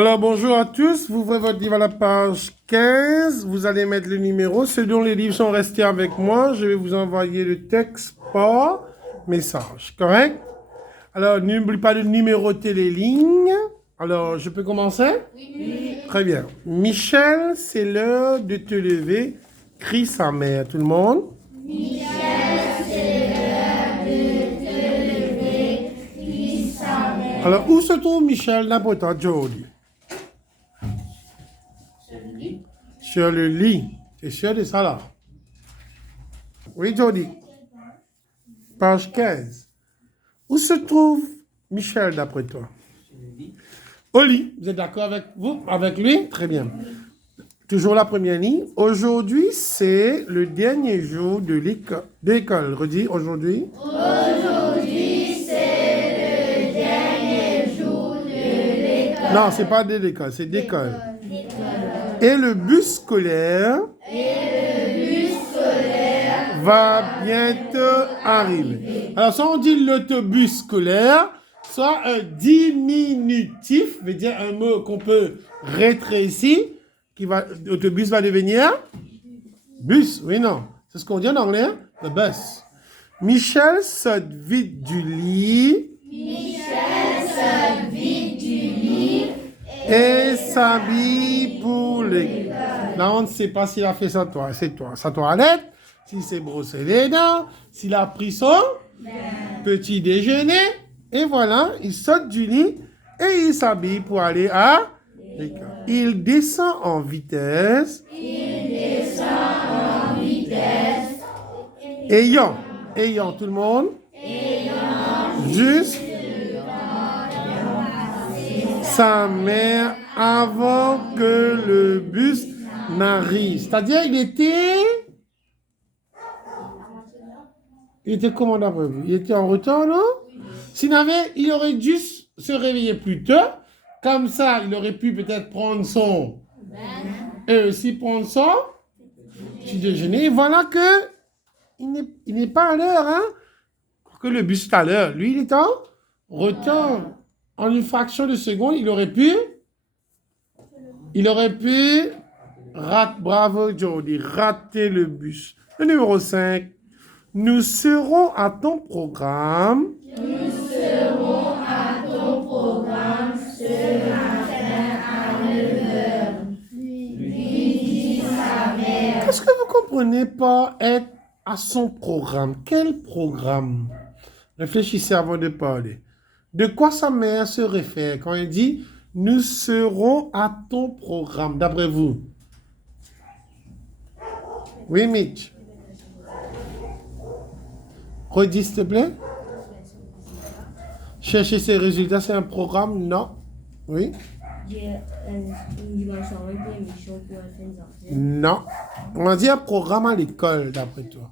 Alors, bonjour à tous. Vous ouvrez votre livre à la page 15. Vous allez mettre le numéro. Ceux dont les livres sont restés avec moi, je vais vous envoyer le texte par message. Correct? Alors, n'oublie pas de numéroter les lignes. Alors, je peux commencer? Oui. Très bien. Michel, c'est l'heure de te lever. Crie sa mère. Tout le monde? Michel, c'est l'heure de te lever. Crie sa mère. Alors, où se trouve Michel d'après toi, Jody? Sur le lit. C'est sûr de ça là? Oui, Jody. Page 15. Où se trouve Michel d'après toi? Au lit. Vous êtes d'accord avec vous? Avec lui? Très bien. Toujours la première ligne. Aujourd'hui, c'est le dernier jour de l'école. Redis, aujourd'hui. Aujourd'hui, c'est le dernier jour de l'école. Non, c'est pas de l'école, c'est d'école. Et le bus scolaire va bientôt arriver. Alors, si on dit l'autobus scolaire, soit un diminutif, veut dire un mot qu'on peut rétrécir, l'autobus va devenir bus, oui, non. C'est ce qu'on dit en anglais, le bus. Michel saute vite du lit. Et s'habille pour l'école. Là, on ne sait pas s'il a fait sa toilette, si c'est brossé les dents, s'il a pris son petit déjeuner. Et voilà, il saute du lit et il s'habille pour aller à l'école. Il descend en vitesse. Ayant tout le monde. Juste sa mère avant que le bus n'arrive. C'est-à-dire, il était comment d'après vous? Il était en retard, non? Il aurait dû se réveiller plus tôt. Comme ça, il aurait pu peut-être prendre son... Et aussi prendre son petit déjeuner. Et voilà que il n'est pas à l'heure, hein? Que le bus est à l'heure. Lui, il est en retard. En une fraction de seconde, il aurait pu bravo Jody, rater le bus. Le numéro 5. Nous serons à ton programme. Ce matin à 9h. Lui dit sa mère. Qu'est-ce que vous comprenez par être à son programme? Quel programme? Réfléchissez avant de parler. De quoi sa mère se réfère quand elle dit « Nous serons à ton programme » d'après vous? Oui, Mitch. Redis, s'il te plaît. Chercher ses résultats, c'est un programme? Non. Oui? Non. On va dire un programme à l'école, d'après toi.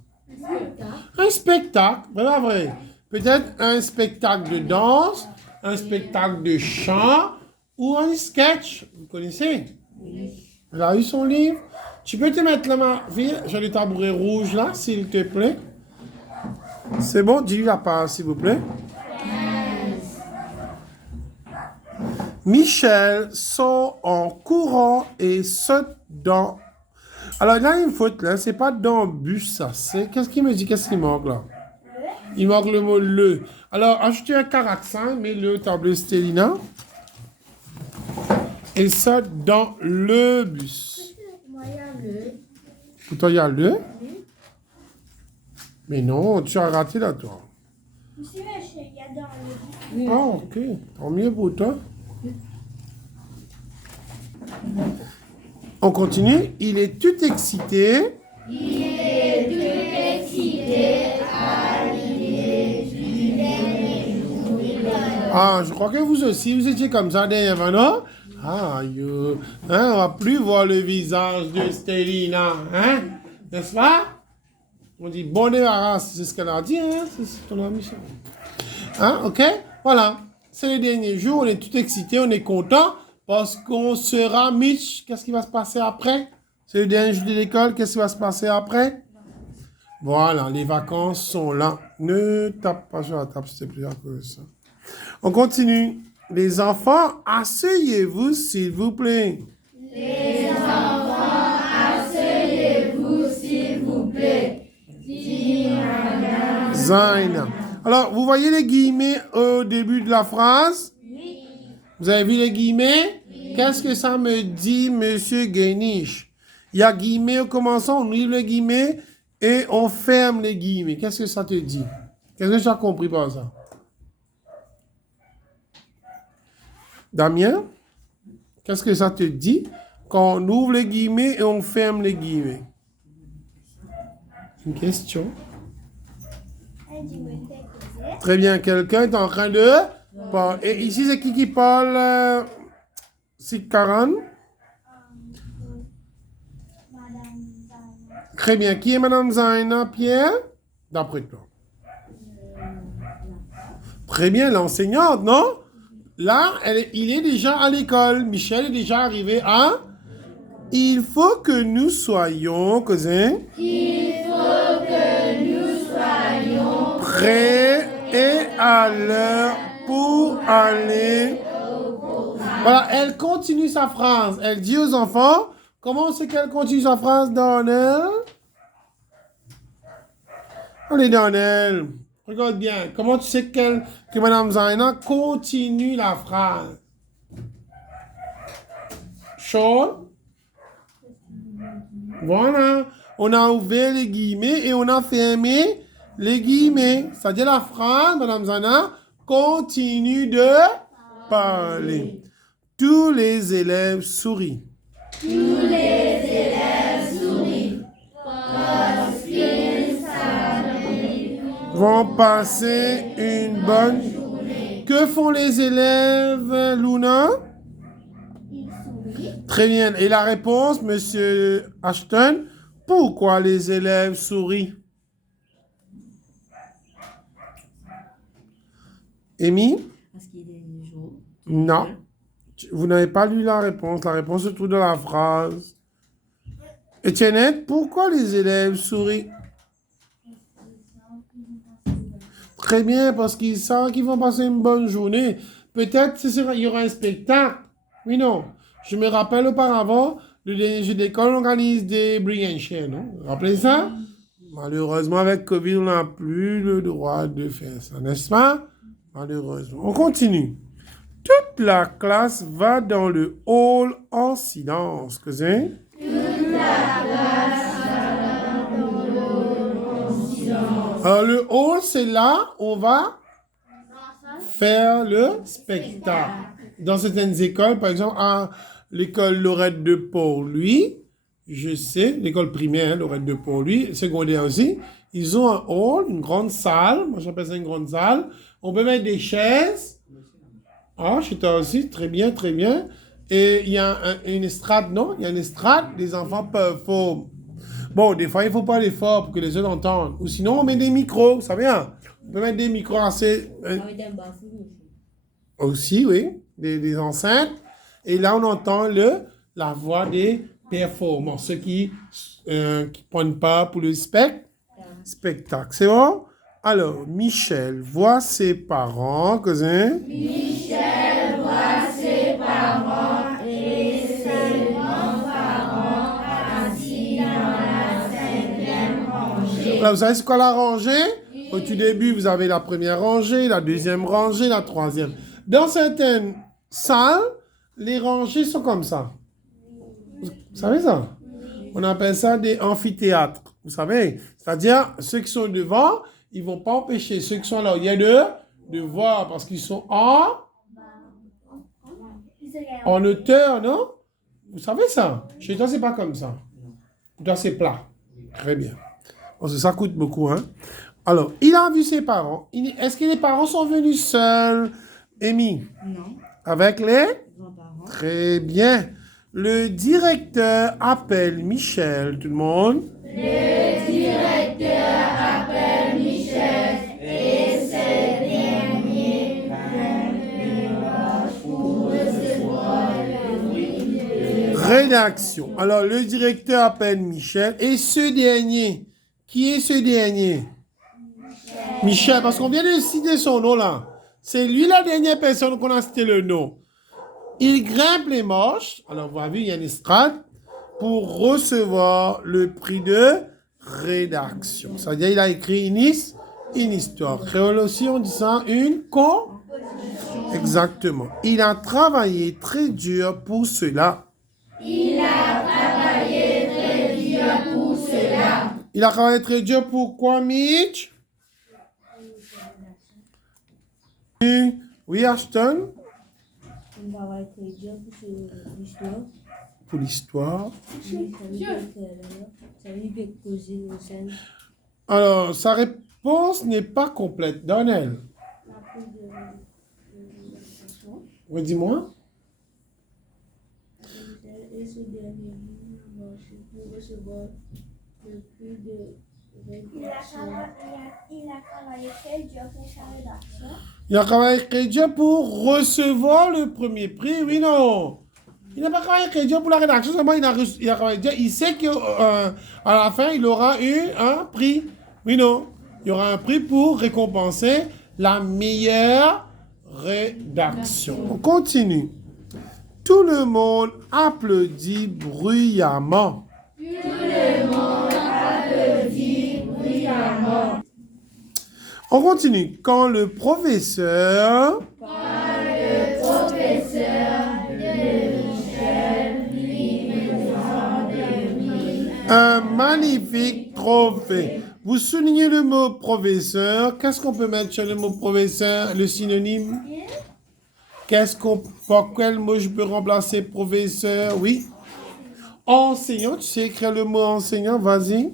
Un spectacle, voilà vrai. Peut-être un spectacle de danse, un spectacle de chant ou un sketch. Vous connaissez? Oui. Elle a eu son livre. Tu peux te mettre là, ma fille? J'ai le tabouret rouge là, s'il te plaît. C'est bon? Dis-lui la part, s'il vous plaît. Michel sort en courant et saute dans... Alors, il y a une faute là, c'est pas dans le bus, ça. Qu'est-ce qu'il me dit? Qu'est-ce qu'il manque là? Il manque le mot le. Alors, ajoutez un caractère, mets-le au tableau Stélina. Et saute dans le bus. Moi, il y a le. Pourtant, il y a le. Oui. Mais non, tu as raté là, toi. Monsieur, il y a dans le bus. Ah, ok. Tant mieux pour toi. On continue. Il est tout excité. À l'idée du dernier jour de l'école. Ah, je crois que vous aussi, vous étiez comme ça derrière, non? Ah, on va plus voir le visage de Stélina, hein? N'est-ce pas? On dit bon débarras, c'est ce qu'elle a dit, hein? C'est ton ami, ça. Hein, ok? Voilà. C'est le dernier jour, on est tout excité, on est content parce qu'on sera Mitch. Qu'est-ce qui va se passer après? C'est le dernier jour de l'école, qu'est-ce qui va se passer après? Voilà, les vacances sont là. Ne tape pas sur la table, s'il te plaît, à cause de ça. On continue. Les enfants, asseyez-vous, s'il vous plaît. Les enfants, asseyez-vous, s'il vous plaît. Dit Madame. Zaina. Alors, vous voyez les guillemets au début de la phrase? Oui. Vous avez vu les guillemets? Qu'est-ce que ça me dit, Monsieur Guéniche? Il y a guillemets au commencement, on ouvre les guillemets et on ferme les guillemets. Qu'est-ce que ça te dit? Qu'est-ce que tu as compris par ça? Damien? Qu'est-ce que ça te dit quand on ouvre les guillemets et on ferme les guillemets? Une question. Très bien, quelqu'un est en train de parler. Et ici, c'est qui parle? C'est Karen? Très bien. Qui est Madame Zaina, Pierre? D'après toi. Très bien, l'enseignante, non? Là, il est déjà à l'école. Michel est déjà arrivé à... Il faut que nous soyons, cousin. Il faut que nous soyons Prêts et à l'heure pour aller. Voilà, elle continue sa phrase. Elle dit aux enfants, comment c'est qu'elle continue sa phrase, Donnell? Allez, Donnell, regarde bien. Comment tu sais que Mme Zaina continue la phrase? Sean? Voilà. On a ouvert les guillemets et on a fermé les guillemets. C'est-à-dire la phrase, Mme Zaina, continue de parler. Tous les élèves sourient. tous les élèves sourient parce qu'ils savent Vont passer une bonne journée. Que font les élèves, Luna? Très bien. Et la réponse, Monsieur Ashton, pourquoi les élèves sourient? Amy? Parce qu'il est jour. Non. Vous n'avez pas lu la réponse. La réponse se trouve dans la phrase. Etienne, pourquoi les élèves sourient? Très bien, parce qu'ils savent qu'ils vont passer une bonne journée. Peut-être il y aura un spectacle. Oui, non. Je me rappelle auparavant, le dernier jeu d'école organise des Bring and Share, non? Vous vous rappelez ça? Malheureusement, avec Covid, on n'a plus le droit de faire ça, n'est-ce pas? Malheureusement. On continue. Toute la classe va dans le hall en silence, cousin. Alors, le hall, c'est là où on va faire le spectacle. Dans certaines écoles, par exemple, à l'école Lorette de Port-Louis, je sais, l'école primaire Lorette de Port-Louis, secondaire aussi, ils ont un hall, une grande salle, moi j'appelle ça une grande salle. On peut mettre des chaises. Ah, chez toi aussi, très bien, très bien. Et il y a une estrade, non? Il y a une estrade, les enfants peuvent... Bon, des fois, il ne faut pas aller fort pour que les autres entendent. Ou sinon, on met des micros, ça vient. On peut mettre des micros assez... aussi, oui, des enceintes. Et là, on entend la voix des performants, ceux qui prennent part pour le spectacle. C'est bon? Alors, Michel voit ses parents, cousin. Michel voit ses parents et ses grands-parents assis dans la 5e rangée. Là, vous savez ce qu'on a rangé? Au tout début, vous avez la première rangée, la deuxième rangée, la troisième. Dans certaines salles, les rangées sont comme ça. Vous savez ça? On appelle ça des amphithéâtres. Vous savez? C'est-à-dire, ceux qui sont devant, ils ne vont pas empêcher ceux qui sont là. Il y a de voir parce qu'ils sont en hauteur, non? Vous savez ça? Chez toi, c'est pas comme ça. Chez toi, c'est plat. Très bien. Parce que ça coûte beaucoup, hein? Alors, il a vu ses parents. Est-ce que les parents sont venus seuls? Amy? Non. Avec les? Grands-parents. Très bien. Le directeur appelle Michel, tout le monde. Le directeur appelle Michel et ces derniers pour recevoir le prix de Rédaction. Alors, le directeur appelle Michel. Et ce dernier, qui est ce dernier? Michel, parce qu'on vient de citer son nom là. C'est lui la dernière personne qu'on a cité le nom. Il grimpe les marches. Alors, vous avez vu, il y a une estrade pour recevoir le prix de rédaction. C'est-à-dire, il a écrit une histoire. Créole aussi, on dit ça, une Exactement. Il a travaillé très dur pour cela. Il a travaillé très dur pour cela. Il a travaillé très dur pour quoi, Mitch? Oui, Ashton? Il travaille très dur pour l'histoire. Pour l'histoire. Ça lui fait causer au sein. Alors, sa réponse n'est pas complète. Donnel. La plus de rédaction. Oui, dis-moi. Et ce dernier a marché pour recevoir le prix de rédaction. Il a travaillé très dur pour sa rédaction. Il a travaillé très dur pour recevoir le premier prix. Oui, non. Il n'a pas travaillé très dur pour la rédaction, seulement il a travaillé dur. Il sait qu'à la fin, il aura eu un prix. Oui, non. Il y aura un prix pour récompenser la meilleure rédaction. On continue. Tout le monde applaudit bruyamment. Tout le monde applaudit bruyamment. On continue. Quand le professeur un magnifique trophée. Vous soulignez le mot professeur. Qu'est-ce qu'on peut mettre sur le mot professeur, le synonyme? Par quel mot je peux remplacer professeur? Oui. Enseignant, tu sais écrire le mot enseignant, vas-y.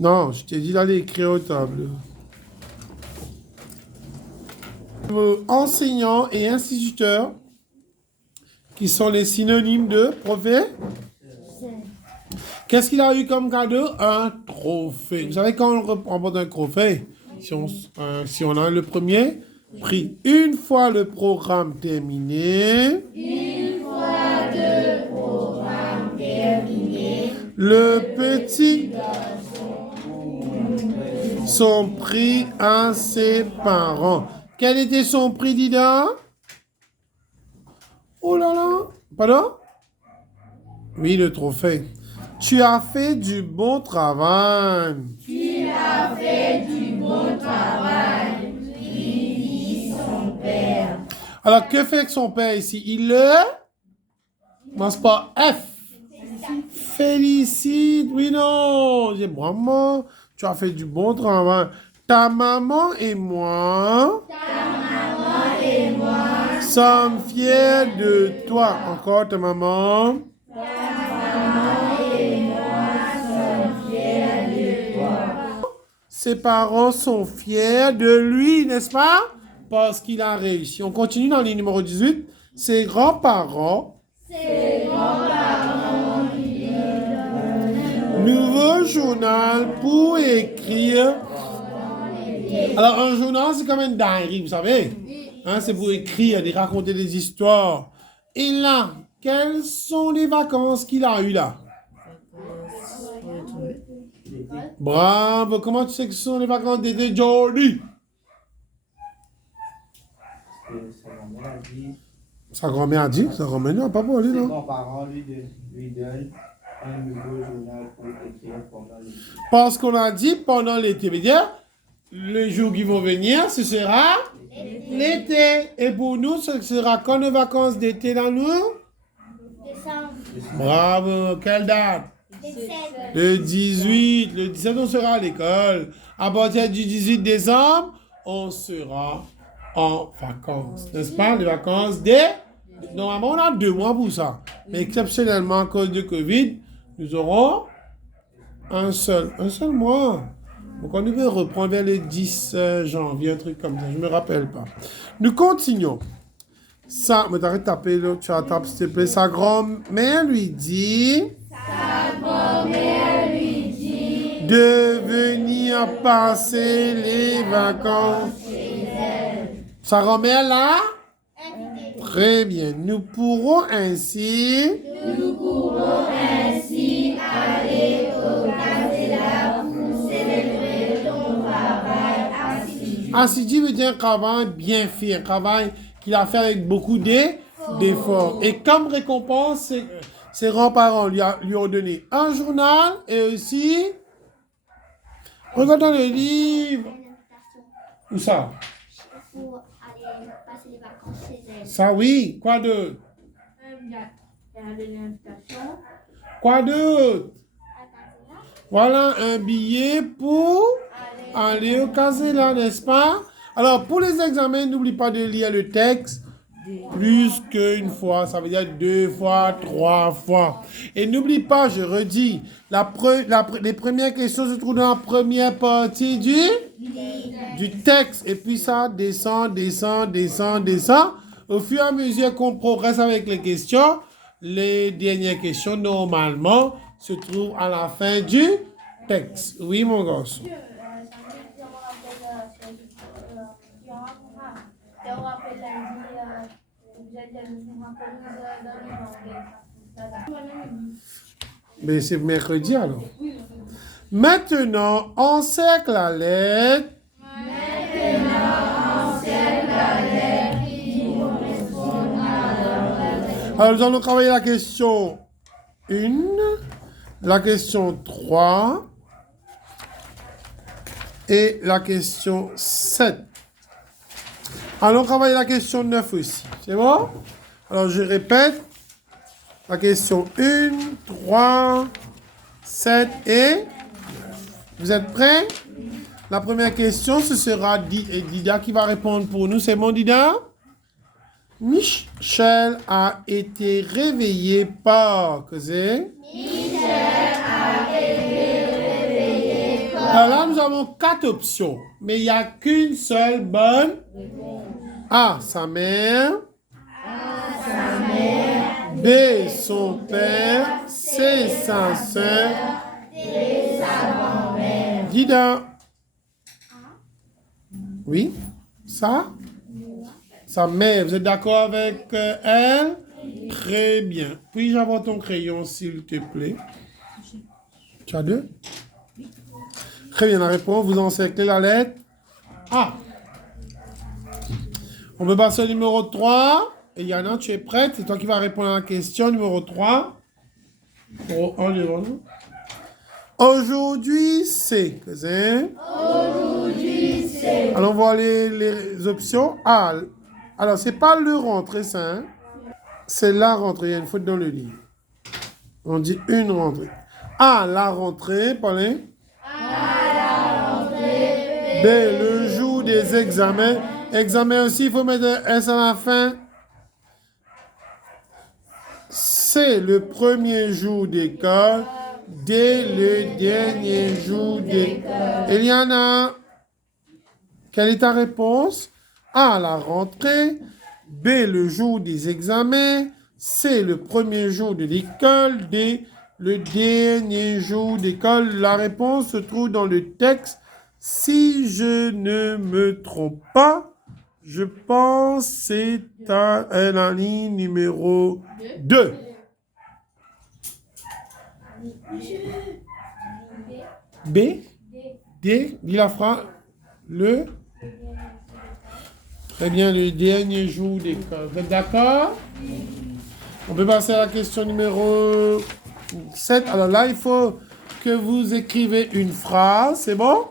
Non, je t'ai dit d'aller écrire au tableau. Le mot enseignant et instituteur, qui sont les synonymes de professeur. Qu'est-ce qu'il a eu comme cadeau? Un trophée. Vous savez, quand on remporte un trophée, si on a le premier prix, une fois le programme terminé, le petit son prix à ses parents. Quel était son prix, Dida? Oh là là. Pardon? Oui, le trophée. Tu as fait du bon travail. Tu as fait du bon travail, lui dit son père. Alors, que fait son père ici? Il le commence par F. Félicite. Oui, non. J'ai vraiment. Tu as fait du bon travail. Ta maman et moi sommes fiers de toi. Encore ta maman. Ses parents sont fiers de lui, n'est-ce pas? Parce qu'il a réussi. On continue dans le numéro 18. Ses grands-parents. Nouveau journal pour écrire. Alors, un journal, c'est comme un diary, vous savez? Hein, c'est pour écrire, de raconter des histoires. Et là, quelles sont les vacances qu'il a eues là? Bravo, comment tu sais que ce sont les vacances d'été, Jordi? Sa grand-mère a dit, sa grand-mère n'a pas parlé, non? Ses parents lui donnent un nouveau journal pour écrire pendant l'été. Parce qu'on a dit pendant l'été, c'est-à-dire, les jours qui vont venir, ce sera l'été. Et pour nous, ce sera quand les vacances d'été dans nous? Décembre. Bravo, quelle date? 17. Le 18, le 17, on sera à l'école. À partir du 18 décembre, on sera en vacances. N'est-ce pas? Les vacances Normalement, on a 2 mois pour ça. Mais exceptionnellement, à cause de Covid, nous aurons un seul mois. Donc, on devait reprendre vers le 10 janvier, un truc comme ça. Je ne me rappelle pas. Nous continuons. Ça, mais t'arrêtes de taper, là. Tu as tapé, s'il te plaît. Sa grand-mère lui dit... de venir passer les vacances. Sa grand-mère là? Très bien. Nous pourrons ainsi aller au Casella pour célébrer ton papa. Assidu veut dire un travail bien fait, un travail qu'il a fait avec beaucoup d'efforts. Et comme récompense, ses grands-parents lui ont donné un journal et aussi, regardons le livre. Une invitation Où ça? pour aller passer les vacances chez elle. Ça oui. Quoi d'autre? Il y a de l'invitation. Quoi d'autre? À Casella, Voilà un billet pour aller au Casella, n'est-ce pas? Alors, pour les examens, n'oublie pas de lire le texte plus qu'une fois. Ça veut dire 2 fois, 3 fois. Et n'oublie pas, je redis, les premières questions se trouvent dans la première partie du texte. Et puis ça descend, descend, descend, descend. Au fur et à mesure qu'on progresse avec les questions, les dernières questions, normalement, se trouvent à la fin du texte. Oui, mon gosse. Mais c'est mercredi alors. Maintenant, encercle la lettre. Alors, nous allons travailler la question 1, la question 3 et la question 7. Allons travailler la question 9 aussi. C'est bon? Alors, je répète. La question 1, 3, 7 et... Vous êtes prêts? La première question, ce sera Dida qui va répondre pour nous. C'est bon, Dida? Michel a été réveillé par... Que c'est? Michel a été réveillé par... Alors là, nous avons 4 options. Mais il n'y a qu'une seule bonne... A, sa mère. A, sa mère. B, son père. C, sa soeur. D, sa grand-mère. Dida. Oui? Ça? Sa mère. Vous êtes d'accord avec elle? Très bien. Puis-je avoir ton crayon, s'il te plaît? Tu as 2? Très bien, la réponse. Vous encerclez la lettre A. On peut passer au numéro 3. Et Yana, tu es prête? C'est toi qui vas répondre à la question numéro 3. Aujourd'hui, c'est... Aujourd'hui, c'est... Alors, on voit les options. A. Alors, c'est pas le rentrée, ça. Hein? C'est la rentrée. Il y a une faute dans le livre. On dit une rentrée. A. La rentrée. Paulin. A. La rentrée. B. Le jour des examens. Examen aussi, il faut mettre un S à la fin. C. Le premier jour d'école. D. Le dernier jour d'école. Eliana, quelle est ta réponse? A. La rentrée. B. Le jour des examens. C. Le premier jour de l'école. D. Le dernier jour d'école. La réponse se trouve dans le texte. Si je ne me trompe pas, je pense que c'est la ligne numéro 2. B. D. Dis la phrase. Le. Très bien, le dernier jour d'école. Vous êtes d'accord? On peut passer à la question numéro 7. Alors là, il faut que vous écrivez une phrase. C'est bon?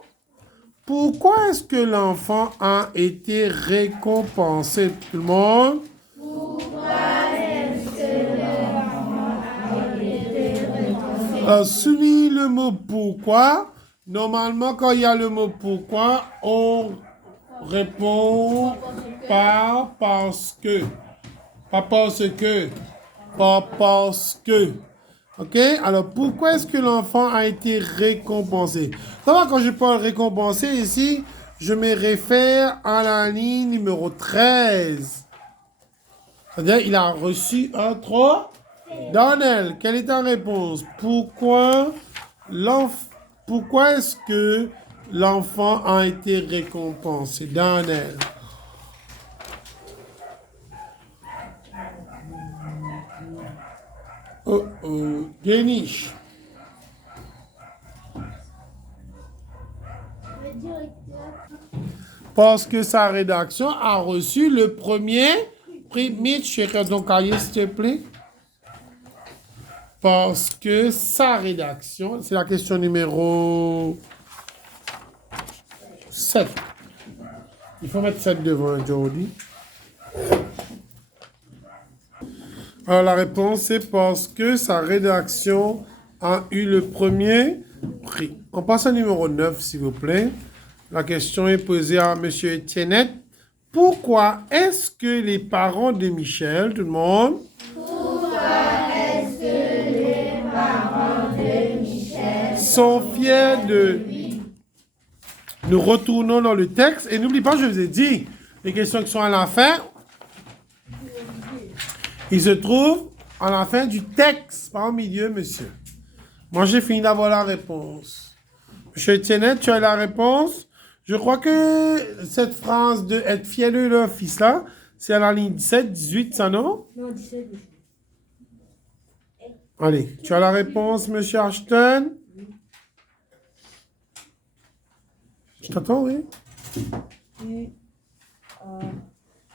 Pourquoi est-ce que l'enfant a été récompensé? Tout le monde? Pourquoi est-ce que l'enfant a été récompensé? Alors, souligne le mot pourquoi. Normalement, quand il y a le mot pourquoi, on répond par parce que. Pas parce que. Pas parce que. Ok? Alors, pourquoi est-ce que l'enfant a été récompensé? Ça va, quand je parle récompensé ici, je me réfère à la ligne numéro 13. C'est-à-dire, il a reçu un trophée. Donnell, quelle est ta réponse? Pourquoi est-ce que l'enfant a été récompensé? Donnell. Oh oh, Denis. Parce que sa rédaction a reçu le premier prix. Mitch, écris ton cahier, s'il te plaît. Parce que sa rédaction, c'est la question numéro 7. Il faut mettre 7 devant Jordi. Alors la réponse c'est parce que sa rédaction a eu le premier prix. On passe au numéro 9, s'il vous plaît. La question est posée à M. Etienne. Pourquoi est-ce que les parents de Michel, tout le monde, sont fiers de lui? Nous retournons dans le texte et n'oublie pas, je vous ai dit, les questions qui sont à la fin, ils se trouvent à la fin du texte, pas au milieu, monsieur. Moi, j'ai fini d'avoir la réponse. Monsieur Etienne, tu as la réponse? Je crois que cette phrase de être fier de leur fils là, c'est à la ligne 17, 18, ça non? Non, 17. Allez, tu as la réponse, monsieur Ashton? Je t'attends, oui. Tu as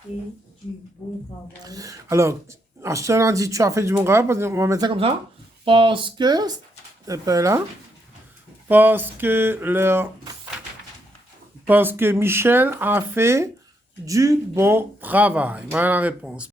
fait du bon travail. Alors, Ashton a dit tu as fait du bon travail, on va mettre ça comme ça. Parce que, là, parce que Michel a fait du bon travail. Voilà la réponse.